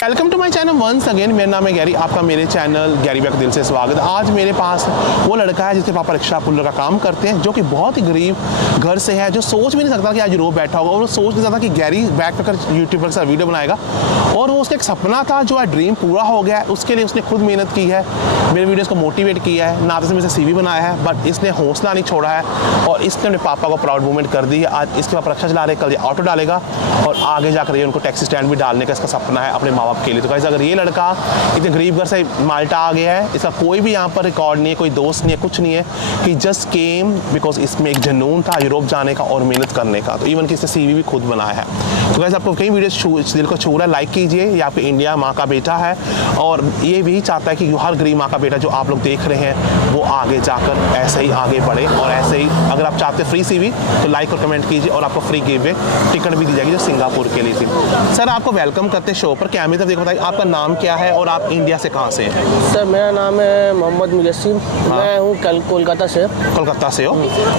Welcome to my channel once again. मेरा नाम है गैरी, आपका मेरे चैनल गैरी बैक दिल से स्वागत। आज मेरे पास वो लड़का है जिसके पापा रिक्शा पुल्लर का काम करते हैं, जो कि बहुत ही गरीब घर से है, जो सोच भी नहीं सकता कि आज यूरोप बैठा होगा, और वो सोच नहीं सकता कि गैरी बैक पर यूट्यूब पर वीडियो बनाएगा। और वो उसका एक सपना था जो आज ड्रीम पूरा हो गया है। उसके लिए उसने खुद मेहनत की है, मेरे वीडियोज़ को मोटिवेट किया है, ना तो इसने CV बनाया है, बट इसने हौसला नहीं छोड़ा है और इसने अपने पापा को प्राउड मूवमेंट कर दी है। आज इसके पापा रिक्शा चला रहे, कल ये ऑटो डालेगा और आगे जाकर ये उनको टैक्सी स्टैंड भी डालने का इसका सपना है अपने माँ बाप के लिए। तो गाइस, अगर ये लड़का इतने गरीब घर से माल्टा आ गया है, इसका कोई भी यहाँ पर रिकॉर्ड नहीं है, कोई दोस्त नहीं है, कुछ नहीं है। ही जस्ट केम बिकॉज इसमें एक जुनून था यूरोप जाने का और मेहनत करने का। तो इवन कि इसने CV भी खुद बनाया है। तो गाइस, आपको कई वीडियो दिल को छू रहा है, लाइक कीजिए। ये आपके इंडिया माँ का बेटा है और ये भी चाहता है कि हर गरीब माँ का बेटा जो आप लोग देख रहे हैं वो आगे जाकर ऐसे ही आगे बढ़े। और ऐसे ही अगर आप चाहते हैं फ्री CV तो लाइक और कमेंट कीजिए और आपको फ्री गिव वे टिकट भी दी जाएगी जो सिंगापुर के लिए थी। सर, आपको वेलकम करते हैं शो पर। कैमरे तक देखो, बताइए आपका नाम क्या है और आप इंडिया से कहाँ से हैं? सर, मेरा नाम है मोहम्मद मुजस्सिम। मैं हूँ कोलकाता से। कोलकाता से हो?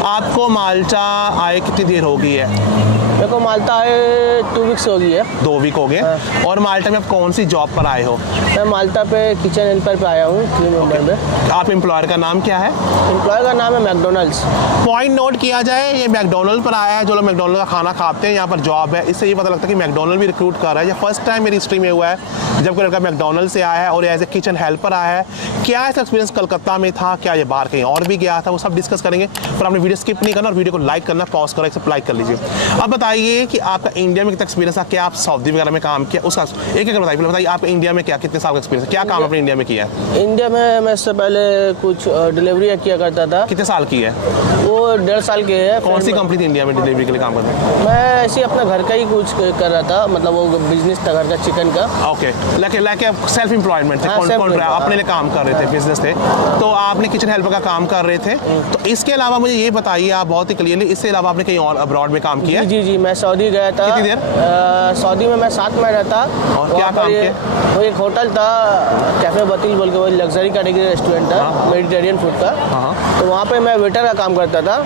आपको माल्टा आए कितनी देर हो गई है? मेरे को माल्टा आए 2 वीक्स हो गई है। 2 वीक हो गए। और माल्टा में आप कौन सी जॉब पर आए हो? मैं माल्टा पे किचन हेल्पर पे आया हूँ, 3 नंबर में। आप एम्प्लॉयर का नाम क्या है? एम्प्लॉयर का नाम है मैकडोनल्ड्स। पॉइंट नोट किया जाए, ये मैकडोनल्ड पर आया है। जो लोग मैकडोनल्ड का खाना खाते हैं, यहाँ पर जॉब है। इससे ये पता लगता है कि मैकडोनल्ड भी रिक्रूट कर रहा है। ये फर्स्ट टाइम मेरी हिस्ट्री में हुआ है जब कोई लड़का मैकडोनल्ड से आया है और एज ए किचन हेल्पर आया है। क्या इसका एक्सपीरियंस कलकत्ता में था, क्या ये बाहर कहीं और भी गया था, वो सब डिस्कस करेंगे। पर आपने वीडियो स्किप नहीं करना और वीडियो को लाइक करना, पॉज करो, एक लाइक कर लीजिए। अब बताइए कि आपका इंडिया में कितना एक्सपीरियंस है, क्या आप सऊदी वगैरह में काम किया, उसका एक बताइए आप इंडिया में क्या कितने साल का एक्सपीरियंस है, क्या काम आपने इंडिया में किया है? इंडिया में मैं इससे पहले कुछ डिलीवरी किया करता था। कितने साल की है वो? 1.5 साल के है। कौन सी कंपनी थी इंडिया में डिलीवरी के लिए काम करते हैं? मैं ऐसे अपना घर का ही कुछ कर रहा था, मतलब वो बिजनेस था घर का, चिकन का। ओके, लाइक सेल्फ एम्प्लॉयमेंट थे, अपने लिए काम कर रहे थे, बिजनेस थे। तो आपने किचन हेल्पर का काम कर रहे थे। तो इसके अलावा मुझे ये बताइए आप बहुत ही क्लियरली, इसके अलावा आपने कहीं और अब्रॉड में काम किया? जी, मैं सऊदी गया था। कितनी देर? सऊदी में मैं 7 महीना था। और क्या काम किया? वो एक होटल था, कैफे बतील बोल के, वो लग्जरी कैटेगरी रेस्टोरेंट था, मेडिटेरियन फूड का। तो वहाँ पे मैं वेटर का काम करता था।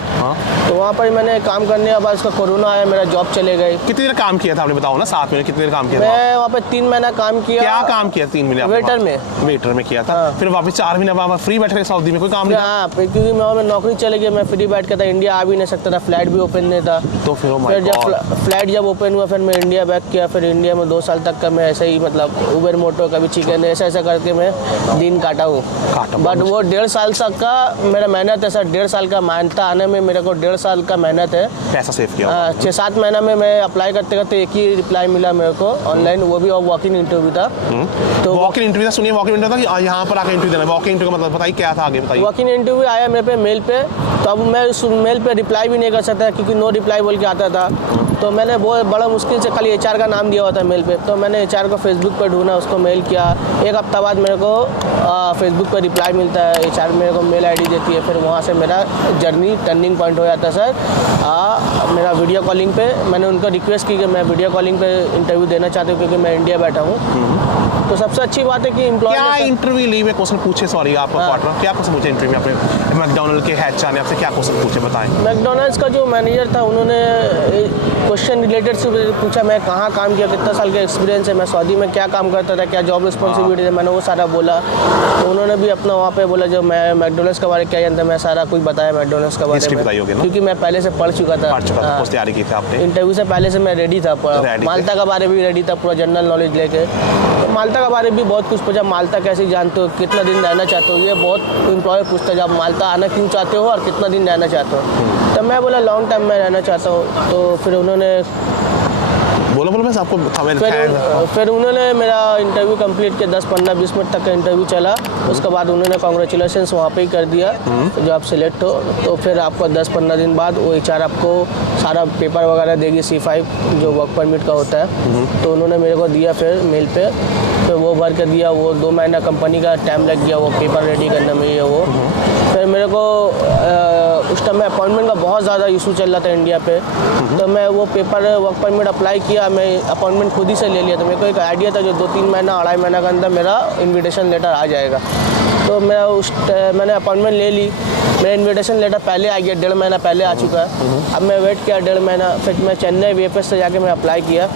तो वहाँ पर मैंने काम करने के बाद उसका कोरोना आया, मेरा जॉब चले गए। कितनी देर काम किया था आपने, बताओ ना। 7 महीने कितनी देर काम किया? मैं वहाँ पे 3 महीना काम किया। क्या काम किया 3 महीने? वेटर में किया था। फिर वापस 4 महीने वहाँ फ्री बैठ कर सऊदी में कोई काम नहीं? हाँ, क्योंकि मैं नौकरी चले गया, मैं फ्री बैठ के था, इंडिया आ भी नहीं सकता था, फ्लाइट भी ओपन नहीं था। तो फिर जब फ्लाइट जब ओपन हुआ, फिर मैं इंडिया बैक किया। फिर इंडिया में 2 साल तक का मैं ऐसे ही, मतलब उबर मोटो, कभी चिकन, ऐसा करके मैं दिन काटा हूँ। बट वो 1.5 साल तक का मेरा मेहनत है सर। 1.5 साल का मानता आने में मेरे को 1.5 साल का मेहनत है। पैसा सेव किया? 6-7 महीना में मैं अप्लाई करते करते एक ही रिप्लाई मिला मेरे को ऑनलाइन, वो भी वॉक इन इंटरव्यू था। तो वॉक इन इंटरव्यू था, सुनिए, वॉक इन इंटरव्यू था कि यहाँ पर आकर इंटरव्यू देना। वॉक इन इंटरव्यू का मतलब बताइए क्या था, आगे बताइए। वॉक इन इंटरव्यू आया मेरे पे मेल पे, तो अब मैं उस मेल पे रिप्लाई भी नहीं कर सकता क्योंकि नो रिप्लाई बोल के आता था। तो मैंने बहुत बड़ा मुश्किल से खाली HR का नाम दिया हुआ था मेल पे। तो मैंने HR को फेसबुक पर ढूंढा, उसको मेल किया। 1 हफ्ता बाद मेरे को फेसबुक पर रिप्लाई मिलता है, HR मेरे को मेल ID देती है। फिर वहाँ से मेरा जर्नी टर्निंग पॉइंट हो जाता है सर। मेरा वीडियो कॉलिंग पे मैंने उनको रिक्वेस्ट की कि मैं वीडियो कॉलिंग पे इंटरव्यू देना चाहती हूँ क्योंकि मैं इंडिया बैठा हूँ। तो सबसे अच्छी बात है कि एम्प्लॉय क्या इंटरव्यू ली में क्वेश्चन पूछे, सॉरी आपका क्वार्टर, क्या क्वेश्चन पूछे इंटरव्यू में आपने? मैकडोनल्ड के HR ने आपसे क्या क्वेश्चन पूछे, बताएं। मैकडोनल्ड्स का जो मैनेजर था, उन्होंने क्वेश्चन रिलेटेड से पूछा, मैं कहाँ काम किया, कितना साल का एक्सपीरियंस है, मैं सऊदी में क्या काम करता था, क्या जॉब रिस्पॉन्सिबिलिटी है, मैंने वो सारा बोला। तो उन्होंने भी अपना वहाँ पे बोला, जो मैं मैकडोनल्ड्स के बारे में क्या जानता, मैं सारा कुछ बताया मैकडोनल्ड्स के बारे में, क्योंकि मैं पहले से पढ़ चुका था। तैयारी की थी आपने? इंटरव्यू से पहले से मैं रेडी था, माल्टा के बारे में भी रेडी था, पूरा जनरल नॉलेज लेके। तो माल्टा के बारे में भी बहुत कुछ पूछा, माल्टा कैसे जानते हो, कितना दिन रहना चाहते हो, ये बहुत एम्प्लॉयर पूछता है, जब माल्टा आना क्यों चाहते हो और कितना दिन रहना चाहते हो। तो मैं बोला लॉन्ग टाइम में रहना चाहता हूँ। तो फिर उन्होंने बोलो बस आपको फिर उन्होंने मेरा इंटरव्यू कंप्लीट किया। 10-15-20 मिनट तक का इंटरव्यू चला। उसके बाद उन्होंने कांग्रेचुलेशंस वहाँ पे ही कर दिया जो आप सिलेक्ट हो। तो फिर आपको 10-15 दिन बाद वो HR आपको सारा पेपर वगैरह देगी, C5 जो वर्क परमिट का होता है। तो उन्होंने मेरे को दिया फिर मेल पे, फिर वो भर के दिया। वो 2 महीना कंपनी का टाइम लग गया वो पेपर रेडी करने में, ये वो। फिर मेरे को उस टाइम में अपॉइंटमेंट का बहुत ज़्यादा इशू चल रहा था इंडिया पे, तो मैं वो पेपर वर्क परमिट अप्लाई किया, मैं अपॉइंटमेंट खुद ही से ले लिया था। मेरे को एक आइडिया था जो 2-3 महीना 2.5 महीना के अंदर मेरा इन्विटेशन लेटर आ जाएगा। तो मैंने अपॉइंटमेंट ले ली, मेरा इन्विटेशन लेटर पहले आ गया, 1.5 महीना पहले आ चुका है। अब मैं वेट किया 1.5 महीना, फिर मैं चेन्नई VFS से जाके मैं अप्लाई किया।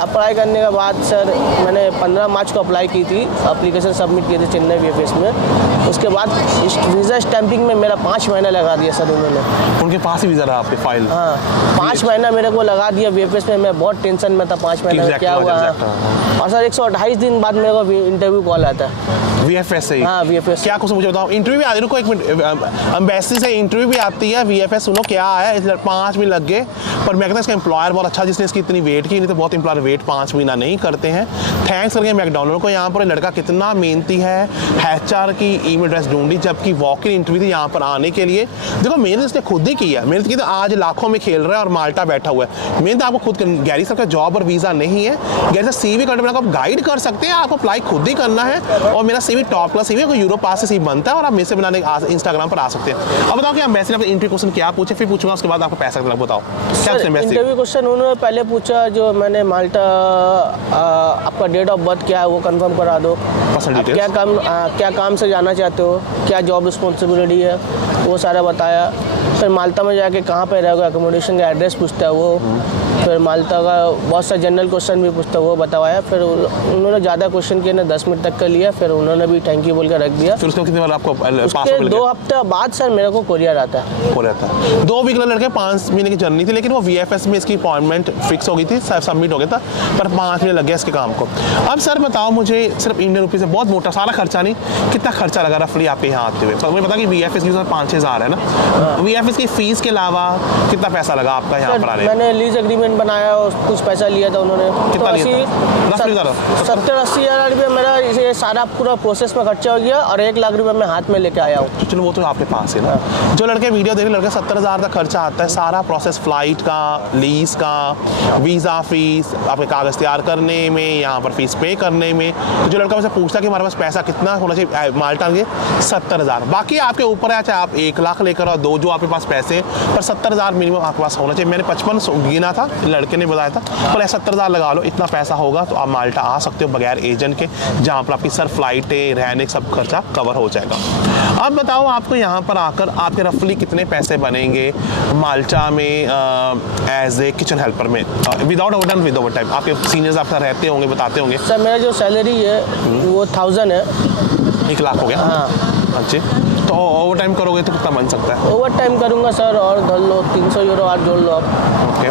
अप्लाई करने के बाद सर मैंने 15 मार्च को अप्लाई की थी, एप्लीकेशन सबमिट किए थे चेन्नई VFS में। उसके बाद वीज़ा स्टैंपिंग में मेरा 5 महीना लगा दिया सर उन्होंने। उनके पास ही वीज़ा रहा आपके फाइल? हाँ, 5 महीना मेरे को लगा दिया VFS में। मैं बहुत टेंशन में था 5 महीना में क्या हुआ। और सर 128 दिन बाद मेरे को इंटरव्यू कॉल आता है VFS से? हाँ, VFS। क्या कुछ मुझे बताओ, इंटरव्यू भी आ रही है? एक मिनट, एम्बेसी से इंटरव्यू भी आती है, VFS सुनो क्या है, 5 मिनट लग गए। पर मैं कहता हूँ इसका एम्प्लॉयर बहुत अच्छा जिसने इसकी इतनी वेट की, नहीं तो बहुत एम्प्लॉयर वेट 5 महीना नहीं करते हैं। थैंक्स करके मैकडोनल्ड को, यहाँ पर लड़का कितना मेहनती है, HR की ईमेल एड्रेस ढूंढी, जबकि वॉक इन इंटरव्यू थी यहाँ पर आने के लिए। देखो मेहनत इसने खुद ही की है, मेहनत की तो आज लाखों में खेल रहा है और माल्टा बैठा हुआ है। मेहनत आपको खुद गैरी सर का जॉब और वीज़ा नहीं है, गैरी सर CV करने में आप गाइड कर सकते हैं, आपको अप्लाई खुद ही करना है। और मेरा CV टॉप क्लास CV है, यूरो पास से CV बनता है और आप मेरे से बनाने इंस्टाग्राम पर आ सकते हैं। अब बताओ कि मैसेज अपने इंटरव्यू क्वेश्चन क्या पूछे, फिर पूछूंगा उसके बाद आपको पैसा कितना, बताओ क्या इंटरव्यू क्वेश्चन उन्होंने पहले पूछा जो मैंने माल्टा आपका डेट ऑफ बर्थ क्या है वो कंफर्म करा दो, क्या काम से जाना चाहते हो, क्या जॉब रिस्पॉन्सिबिलिटी है वो सारा बताया। फिर माल्टा में जाके कहाँ पे रहोगे, अकोमोडेशन का एड्रेस पूछता है वो। फिर माल्टा का बहुत सा जनरल क्वेश्चन भी पूछता है वो बताया। फिर उन्होंने ज़्यादा क्वेश्चन किए ना, 10 मिनट तक का लिया, फिर उन्होंने भी थैंक यू बोल कर रख दिया। फिर उसको कितने बार आपको उसके 2 हफ्ते बाद सर मेरे को कोरियर आता है। 2 वीक लड़के 5 महीने की जर्नी थी, लेकिन वो VFS में इसकी अपॉइंटमेंट फिक्स हो गई थी, सबमिट हो गया था, पर 5 महीने लग गया इसके काम को। अब सर बताओ मुझे, सिर्फ इंडियन रुपीज़ से बहुत मोटा सारा खर्चा नहीं, कितना खर्चा लगा रफली आपके यहाँ आते हुए? पर मुझे पता कि VFS की 5-6 हज़ार है ना, VFS की फीस के अलावा कितना पैसा लगा आपका यहाँ पर आने? मैंने लीज एग्रीमेंट बनाया, कुछ पैसा लिया था उन्होंने। कितना लिया था? 70-80 हज़ार रुपये मेरा ये सारा पूरा प्रोसेस में खर्चा हो गया और 1 लाख रुपये मैं हाथ में लेके आया हूँ। चलो वो तो आपके पास है ना। जो लड़के वीडियो देख रहे लड़के 70,000 तक खर्चा आता है, सारा प्रोसेस फ्लाइट का, लीज का, वीज़ा फीस, आपके कागज़ तैयार करने में, यहाँ पर फीस पे करने में। जो लड़का मुझसे पूछता कि हमारे पास पैसा कितना होना चाहिए माल्टा के, 70,000। बाकी आपके ऊपर है, चाहे आप 1 लाख लेकर आओ, 2 जो आपके पास पैसे, पर 70,000 मिनिमम आपके पास होना चाहिए। मैंने 55 गिना था, लड़के ने बताया था, पर 70,000 लगा लो, इतना पैसा होगा तो आप माल्टा आ सकते हो बगैर एजेंट के, जहाँ पर आपकी सर फ्लाइटें, रहने सब खर्चा कवर हो जाएगा। अब बताओ आपको यहाँ पर आकर आपके रफली कितने पैसे बनेंगे माल्टा में एज ए किचन हेल्पर में, विदाउट ओवरटाइम, विद ओवरटाइम? आपके सीनियर्स आपका रहते होंगे, बताते होंगे। सर मेरा जो सैलरी है वो 1000 है। 1 लाख हो गया? हाँ। अच्छे, तो ओवर टाइम करोगे तो कितना बन सकता है? ओवर टाइम करूँगा सर और धर लो 300 यूरो और जोड़ लो आप। ओके,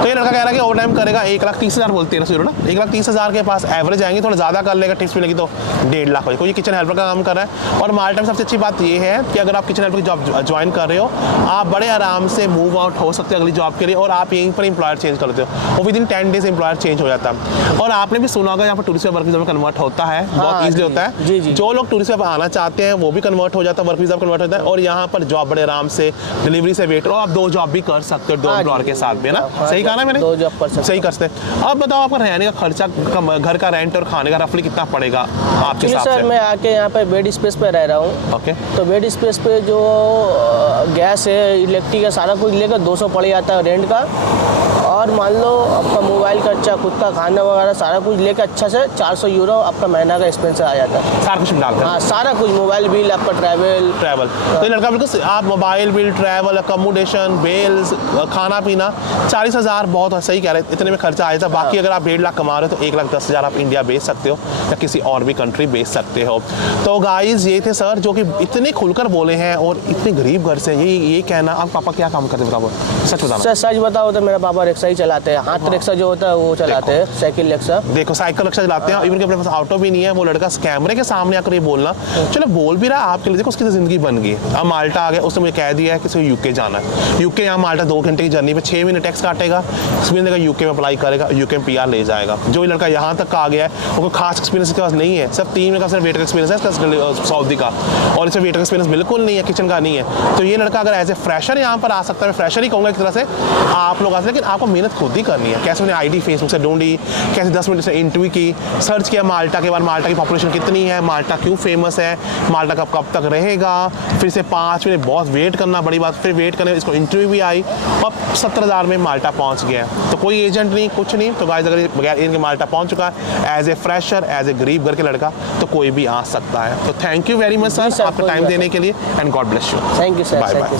तो ये लड़का कह रहा है कि ओवर टाइम करेगा 1,30,000 बोलते हैं यूरो ना, 1,30,000 के पास एवरेज आएंगे, थोड़ा ज़्यादा कर लेगा, टिप्स मिलेगी तो 1.5 लाख हो जाएगा। ये किचन हेल्पर का काम कर रहा है। और माल्टा में सबसे अच्छी बात ये है कि अगर आप किचन हेल्पर की जॉब ज्वाइन कर रहे हो, आप बड़े आराम से मूव आउट हो सकते हो अगली जॉब के लिए, और आप यहीं पर एम्प्लॉयर चेंज करते हो, वो विदिन 10 डेज एम्प्लॉयर चेंज हो जाता है। और आपने भी सुना होगा यहाँ पर टूरिस्ट वर्क वीज़ा में कन्वर्ट होता है, बहुत ईजिली होता है। जी जी। जो लोग टूरिस्ट वीज़ा आना चाहते हैं वो भी कन्वर्ट हो जाता है, वर्क वीज़ा कन्वर्ट होता है, और यहाँ पर जॉब बड़े आराम से, डिलीवरी से वेटर, और आप 2 जॉब भी कर सकते हो 2 एम्प्लॉयर के साथ भी ना। सही कहा ना मैंने? 2 जॉब कर सकते, सही कर सकते हैं। अब बताओ आपका रहने का खर्चा, घर का रेंट और खाने का रफली कितना पड़ेगा आपके हिसाब से? सर मैं आके यहाँ पे बेड स्पेस पे रह रहा हूँ। ओके, तो बेड स्पेस पे जो गैस है, इलेक्ट्रिक है, सारा कुछ लेकर 200 पड़ जाता है रेंट का। और मान लो आपका मोबाइल खर्चा, खुद का खाना वगैरह सारा कुछ लेकर अच्छा से 400 यूरो आपका महीना का एक्सपेंस आ जाता है। सारा कुछ डालते हैं? हाँ, सारा कुछ, मोबाइल बिल, आपका ट्रैवल। तो ये लड़का बिल्कुल, आप mobile bill, travel, accommodation, bills, खाना पीना, 40,000 बहुत सही कह रहे हैं, इतने में खर्चा आ जाता है। बाकी अगर आप 1.5 लाख कमा रहे हो तो 1,10,000 आप इंडिया बेच सकते हो या किसी और भी कंट्री बेच सकते हो। तो गाइज ये थे सर जो कि इतने खुलकर बोले हैं और इतने गरीब घर से। ये कहना, आप पापा क्या काम करते हैं? सच बताओ सर। सच बताओ तो मेरा पापा रिक्शा ही चलाते हैं, हाथ रिक्शा जो होता है वो चलाते हैं, साइकिल रिक्शा। देखो साइकिल रिक्शा चलाते हैं, इवन के अपने पास ऑटो भी नहीं है। वो लड़का कैमरे के सामने आकर ये बोलना, चलो बोल भी रहा आपके लिए, देखो उसकी तो जिंदगी बन गई। अब माल्टा आ गया, उसने मुझे कह दिया है कि यूके जाना है। यूके यहाँ माल्टा 2 घंटे की जर्नी पे 6 महीने टैक्स काटेगा, 6 महीने का यूके में अप्लाई करेगा, यूके में PR ले जाएगा। जो लड़का यहाँ तक आ गया है वो खास एक्सपीरियंस के पास नहीं है, सिर्फ 3 महीने का सिर्फ वेटर एक्सपीरियंस है सऊदी का, और इसे वेटर एक्सपीरियंस बिल्कुल नहीं है, किचन का नहीं है। तो ये लड़का अगर एज ए फ्रेशर यहाँ पर आ सकता है, मैं फ्रेशर ही कहूँगा एक तरह से, आप लोग आ सकते हैं, लेकिन आपको मेहनत खुद ही करनी है। कैसे मैंने आईडी फेसबुक से ढूंढी, कैसे 10 मिनट से इंटरव्यू की, सर्च किया माल्टा के बारे में, माल्टा की पॉपुलेशन कितनी है, माल्टा क्यों फेमस है, माल्टा कब तक रहेगा, फिर से 5 मिनट बहुत वेट करना, बड़ी बात, फिर वेट करने इसको इंटरव्यू भी आई और 70,000 में माल्टा पहुंच गया। तो कोई एजेंट नहीं, कुछ नहीं। तो गाइस अगर बगैर इनके माल्टा पहुंच चुका है as a fresher, as a गरीब घर के लड़का, तो कोई भी आ सकता है। तो thank you very much sir sir, आपका कोई टाइम बात देने के लिए and God bless you. Thank you sir. Bye bye.